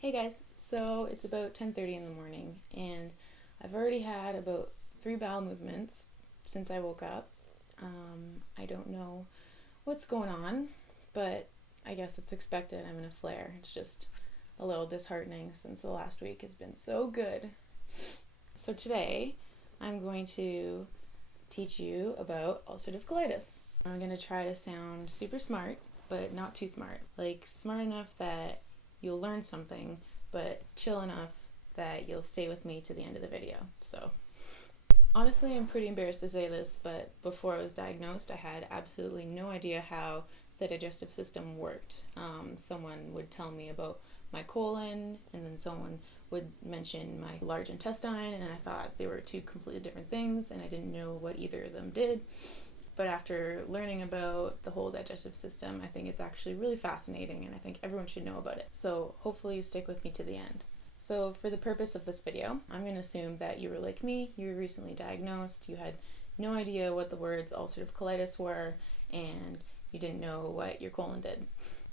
Hey guys, so it's about 10:30 in the morning and I've already had about 3 bowel movements since I woke up. I don't know what's going on, but I guess it's expected. I'm in a flare. It's just a little disheartening since the last week has been so good. So today I'm going to teach you about ulcerative colitis. I'm going to try to sound super smart, but not too smart. Like smart enough that you'll learn something, but chill enough that you'll stay with me to the end of the video. So honestly, I'm pretty embarrassed to say this, but before I was diagnosed, I had absolutely no idea how the digestive system worked. Someone would tell me about my colon, and then someone would mention my large intestine, and I thought they were two completely different things, and I didn't know what either of them did. But after learning about the whole digestive system, I think it's actually really fascinating, and I think everyone should know about it. So hopefully you stick with me to the end. So for the purpose of this video, I'm going to assume that you were like me, you were recently diagnosed, you had no idea what the words ulcerative colitis were, and you didn't know what your colon did.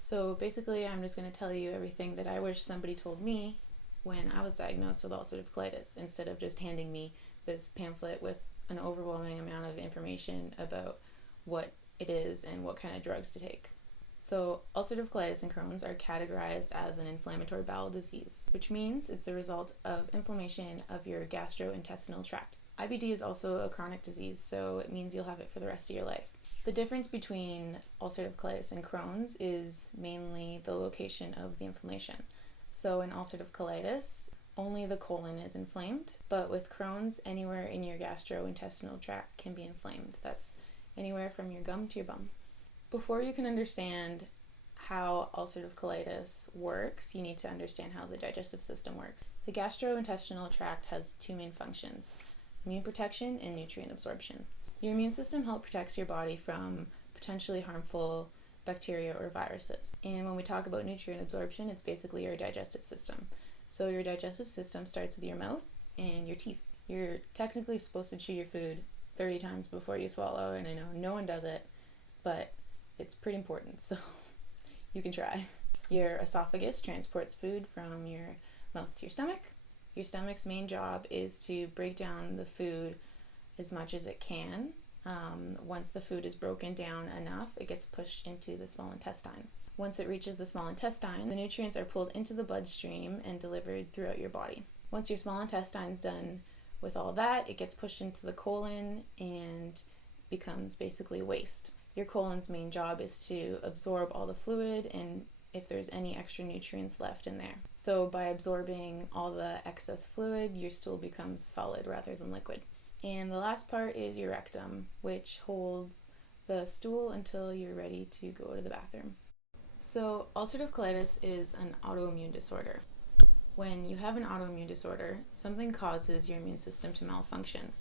So basically, I'm just going to tell you everything that I wish somebody told me when I was diagnosed with ulcerative colitis, instead of just handing me this pamphlet with an overwhelming amount of information about what it is and what kind of drugs to take. So ulcerative colitis and Crohn's are categorized as an inflammatory bowel disease, which means it's a result of inflammation of your gastrointestinal tract. IBD is also a chronic disease, so it means you'll have it for the rest of your life. The difference between ulcerative colitis and Crohn's is mainly the location of the inflammation. So in ulcerative colitis, only the colon is inflamed, but with Crohn's, anywhere in your gastrointestinal tract can be inflamed. That's anywhere from your gum to your bum. Before you can understand how ulcerative colitis works, you need to understand how the digestive system works. The gastrointestinal tract has two main functions: immune protection and nutrient absorption. Your immune system helps protect your body from potentially harmful bacteria or viruses. And when we talk about nutrient absorption, it's basically your digestive system. So your digestive system starts with your mouth and your teeth. You're technically supposed to chew your food 30 times before you swallow, and I know no one does it, but it's pretty important, so you can try. Your esophagus transports food from your mouth to your stomach. Your stomach's main job is to break down the food as much as it can. Once the food is broken down enough, it gets pushed into the small intestine. Once it reaches the small intestine, the nutrients are pulled into the bloodstream and delivered throughout your body. Once your small intestine's done with all that, it gets pushed into the colon and becomes basically waste. Your colon's main job is to absorb all the fluid and if there's any extra nutrients left in there. So by absorbing all the excess fluid, your stool becomes solid rather than liquid. And the last part is your rectum, which holds the stool until you're ready to go to the bathroom. So ulcerative colitis is an autoimmune disorder. When you have an autoimmune disorder, something causes your immune system to malfunction.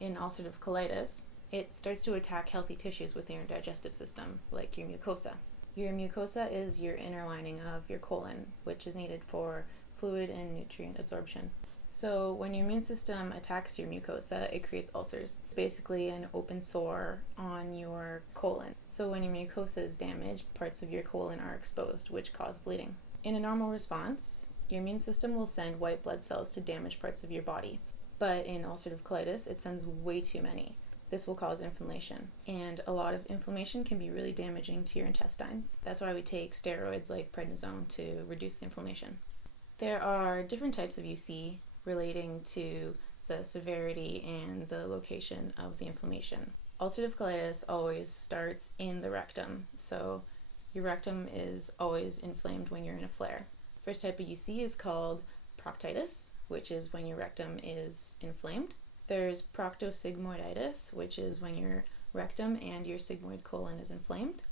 In ulcerative colitis, it starts to attack healthy tissues within your digestive system, like your mucosa. Your mucosa is your inner lining of your colon, which is needed for fluid and nutrient absorption. So when your immune system attacks your mucosa, it creates ulcers, basically an open sore on your colon. So when your mucosa is damaged, parts of your colon are exposed, which cause bleeding. In a normal response, your immune system will send white blood cells to damaged parts of your body. But in ulcerative colitis, it sends way too many. This will cause inflammation, and a lot of inflammation can be really damaging to your intestines. That's why we take steroids like prednisone to reduce the inflammation. There are different types of UC relating to the severity and the location of the inflammation. Ulcerative colitis always starts in the rectum, so your rectum is always inflamed when you're in a flare. First type of UC is called proctitis, which is when your rectum is inflamed. There's proctosigmoiditis, which is when your rectum and your sigmoid colon is inflamed.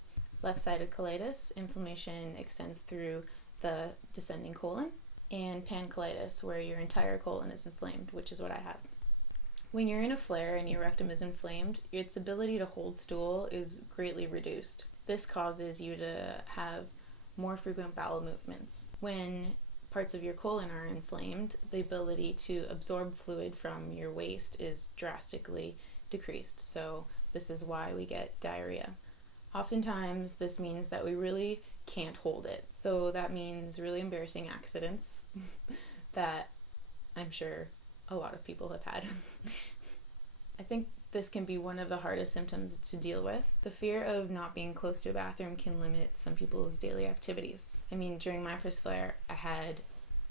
Left-sided colitis, inflammation extends through the descending colon. And pancolitis, where your entire colon is inflamed, which is what I have. When you're in a flare and your rectum is inflamed, its ability to hold stool is greatly reduced. This causes you to have more frequent bowel movements. When parts of your colon are inflamed, the ability to absorb fluid from your waste is drastically decreased. So this is why we get diarrhea. Oftentimes, this means that we really can't hold it. So that means really embarrassing accidents that I'm sure a lot of people have had. I think this can be one of the hardest symptoms to deal with. The fear of not being close to a bathroom can limit some people's daily activities. I mean, during my first flare, I had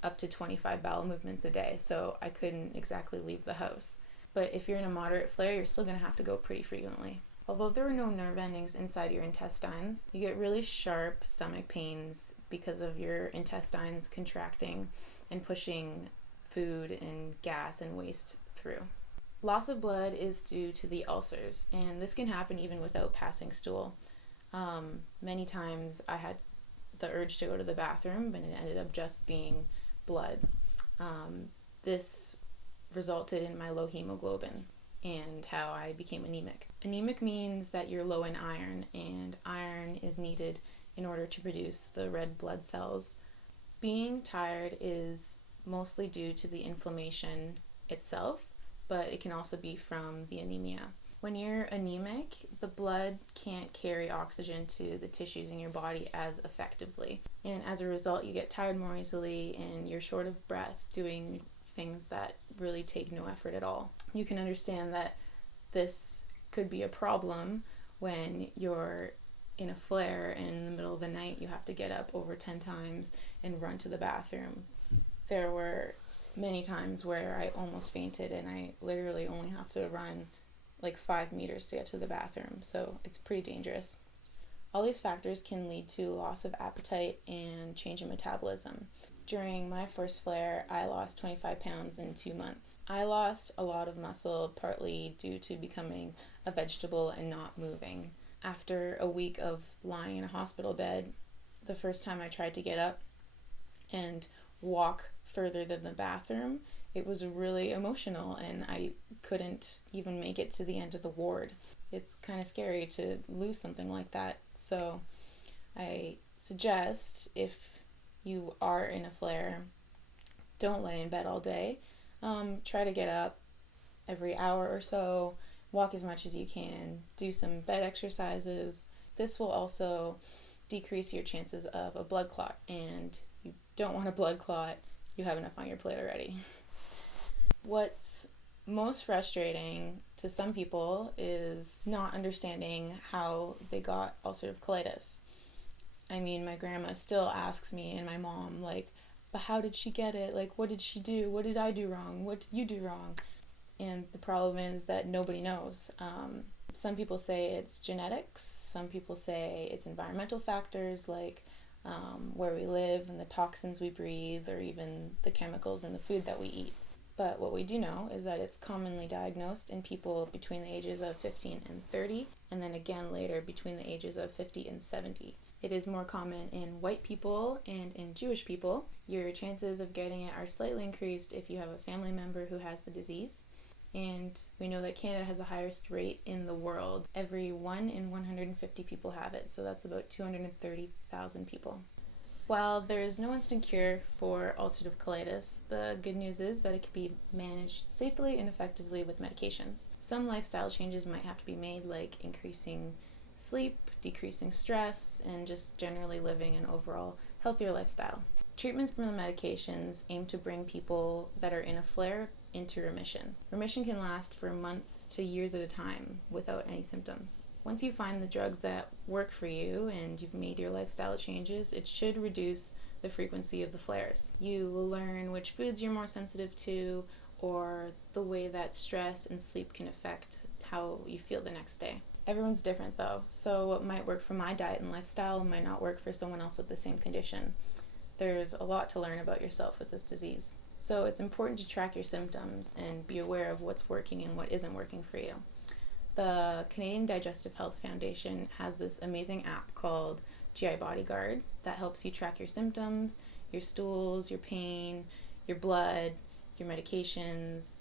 up to 25 bowel movements a day, so I couldn't exactly leave the house. But if you're in a moderate flare, you're still going to have to go pretty frequently. Although there are no nerve endings inside your intestines, you get really sharp stomach pains because of your intestines contracting and pushing food and gas and waste through. Loss of blood is due to the ulcers, and this can happen even without passing stool. Many times I had the urge to go to the bathroom, but it ended up just being blood. This resulted in my low hemoglobin and how I became anemic. Anemic means that you're low in iron, and iron is needed in order to produce the red blood cells. Being tired is mostly due to the inflammation itself, but it can also be from the anemia. When you're anemic, the blood can't carry oxygen to the tissues in your body as effectively. And as a result, you get tired more easily and you're short of breath doing things that really take no effort at all. You can understand that this could be a problem when you're in a flare and in the middle of the night you have to get up over 10 times and run to the bathroom. There were many times where I almost fainted and I literally only have to run like 5 meters to get to the bathroom, so it's pretty dangerous. All these factors can lead to loss of appetite and change in metabolism. During my first flare, I lost 25 pounds in 2 months. I lost a lot of muscle partly due to becoming a vegetable and not moving. After a week of lying in a hospital bed, the first time I tried to get up and walk further than the bathroom, it was really emotional and I couldn't even make it to the end of the ward. It's kind of scary to lose something like that. So I suggest, if you are in a flare, don't lay in bed all day. Try to get up every hour or so, walk as much as you can, do some bed exercises. This will also decrease your chances of a blood clot, and you don't want a blood clot. You have enough on your plate already. What's most frustrating to some people is not understanding how they got ulcerative colitis. I mean, my grandma still asks me and my mom, like, but how did she get it? Like, what did she do? What did I do wrong? What did you do wrong? And the problem is that nobody knows. Some people say it's genetics. Some people say it's environmental factors like where we live and the toxins we breathe, or even the chemicals in the food that we eat. But what we do know is that it's commonly diagnosed in people between the ages of 15 and 30, and then again later between the ages of 50 and 70. It is more common in white people and in Jewish people. Your chances of getting it are slightly increased if you have a family member who has the disease. And we know that Canada has the highest rate in the world. Every 1 in 150 people have it, so that's about 230,000 people. While there is no instant cure for ulcerative colitis, the good news is that it can be managed safely and effectively with medications. Some lifestyle changes might have to be made, like increasing sleep, decreasing stress, and just generally living an overall healthier lifestyle. Treatments from the medications aim to bring people that are in a flare into remission. Remission can last for months to years at a time without any symptoms. Once you find the drugs that work for you and you've made your lifestyle changes, it should reduce the frequency of the flares. You will learn which foods you're more sensitive to, or the way that stress and sleep can affect how you feel the next day. Everyone's different though, so what might work for my diet and lifestyle might not work for someone else with the same condition. There's a lot to learn about yourself with this disease. So it's important to track your symptoms and be aware of what's working and what isn't working for you. The Canadian Digestive Health Foundation has this amazing app called GI Bodyguard that helps you track your symptoms, your stools, your pain, your blood, your medications.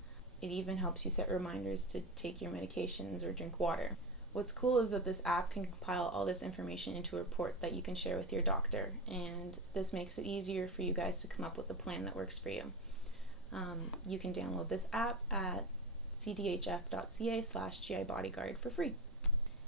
It even helps you set reminders to take your medications or drink water. What's cool is that this app can compile all this information into a report that you can share with your doctor, and this makes it easier for you guys to come up with a plan that works for you. You can download this app at cdhf.ca/GI Bodyguard for free.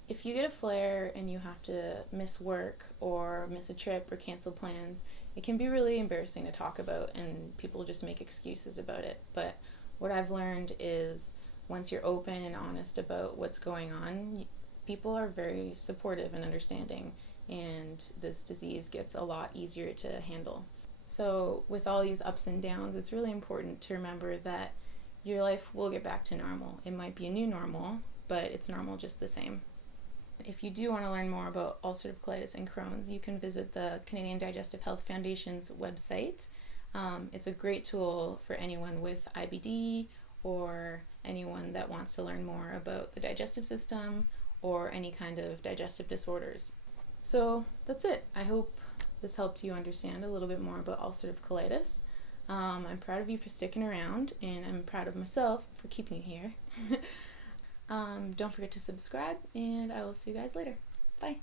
if you get a flare and you have to miss work or miss a trip or cancel plans, it can be really embarrassing to talk about, and people just make excuses about it. But what I've learned is once you're open and honest about what's going on, people are very supportive and understanding, and this disease gets a lot easier to handle. So with all these ups and downs, it's really important to remember that your life will get back to normal. It might be a new normal, but it's normal just the same. If you do want to learn more about ulcerative colitis and Crohn's, you can visit the Canadian Digestive Health Foundation's website. It's a great tool for anyone with IBD or anyone that wants to learn more about the digestive system or any kind of digestive disorders. So that's it. I hope this helped you understand a little bit more about ulcerative colitis. I'm proud of you for sticking around, and I'm proud of myself for keeping you here. Don't forget to subscribe, and I will see you guys later. Bye.